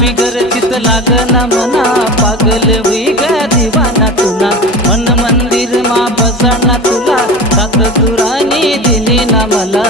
बिगर चित लागना मना पागल हुई ग दीवाना तुना मन मंदिर मा बसाना तुला सात तुरानी दिली ना मला